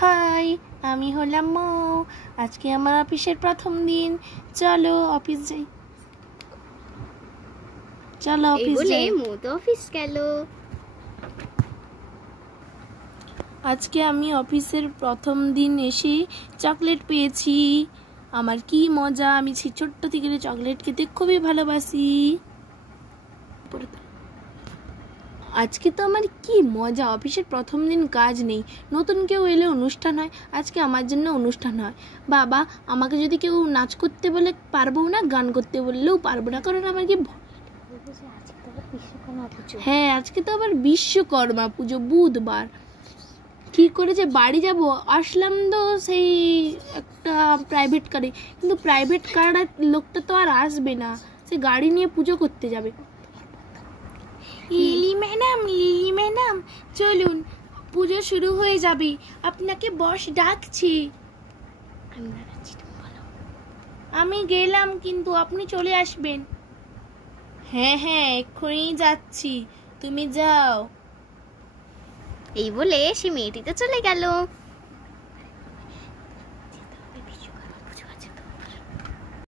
High, আমি হলাম মৌ। আজকে আমার অফিসের প্রথম দিন। চলো অফিস যাই। চলো অফিস যাই। মৌ তো অফিস গেল। আজকে আমি অফিসের প্রথম দিন এসে চকলেট পেয়েছি। আমার কি মজা! আমি ছোট্ট থেকে চকলেট খেতে খুবই ভালোবাসি। আজকে তো আমার কি মজা! অফিসের প্রথম দিন, কাজ নেই, নতুন কেউ এলে অনুষ্ঠান হয়। আজকে আমার জন্য অনুষ্ঠান হয়। বাবা, আমাকে যদি কেউ নাচ করতে বলে পারবো না, গান করতে বললেও পারবো না, কারণ আমার কি হ্যাঁ, আজকে তো আবার বিশ্বকর্মা পুজো, বুধবার। কি করে যে বাড়ি যাব, আসলাম তো সেই একটা প্রাইভেট কারে, কিন্তু প্রাইভেট কার লোকটা তো আর আসবে না, সে গাড়ি নিয়ে পুজো করতে যাবে। লিলি ম্যাডাম চলুন, পুজো শুরু হয়ে যাবে, আপনাকে বস ডাকছি। আমি গেলাম, কিন্তু আপনি চলে আসবেন। হ্যাঁ হ্যাঁ, এক্ষুনি যাচ্ছি, তুমি যাও। এই বলে সে মেয়েটি তো চলে গেল।